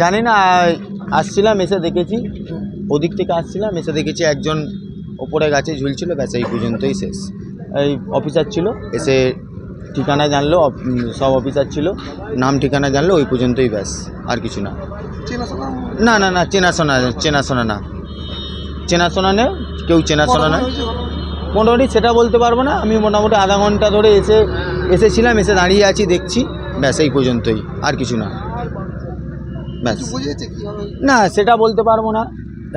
জানি না, আসছিলাম এসে দেখেছি, ওদিক থেকে আসছিলাম এসে দেখেছি একজন ওপরে গাছে ঝুলছিল, ব্যাস এই পর্যন্তই শেষ। এই অফিসার ছিল, এসে ঠিকানা জানলো, সব অফিসার ছিল, নাম ঠিকানা জানলো, ওই পর্যন্তই, ব্যাস আর কিছু না। না না না, চেনাশোনা না, চেনাশোনা নেই, কেউ চেনাশোনা নয়। মোটামুটি সেটা বলতে পারবো না, আমি মোটামুটি আধা ঘন্টা ধরে এসেছিলাম, এসে দাঁড়িয়ে আছি দেখছি, ব্যাস এই পর্যন্তই, আর কিছু না, ব্যাস। না সেটা বলতে পারবো না,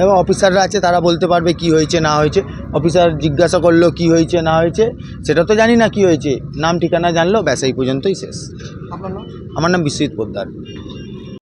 এবার অফিসাররা আছে, তারা বলতে পারবে কি হয়েছে না হয়েছে। অফিসার জিজ্ঞাসা করলো কি হয়েছে না হয়েছে, সেটা তো জানি না কি হয়েছে, নাম ঠিকানা জানলো, ব্যাস এই পর্যন্তই শেষ। আমার নাম বিশ্বজিৎ পোদ্দার।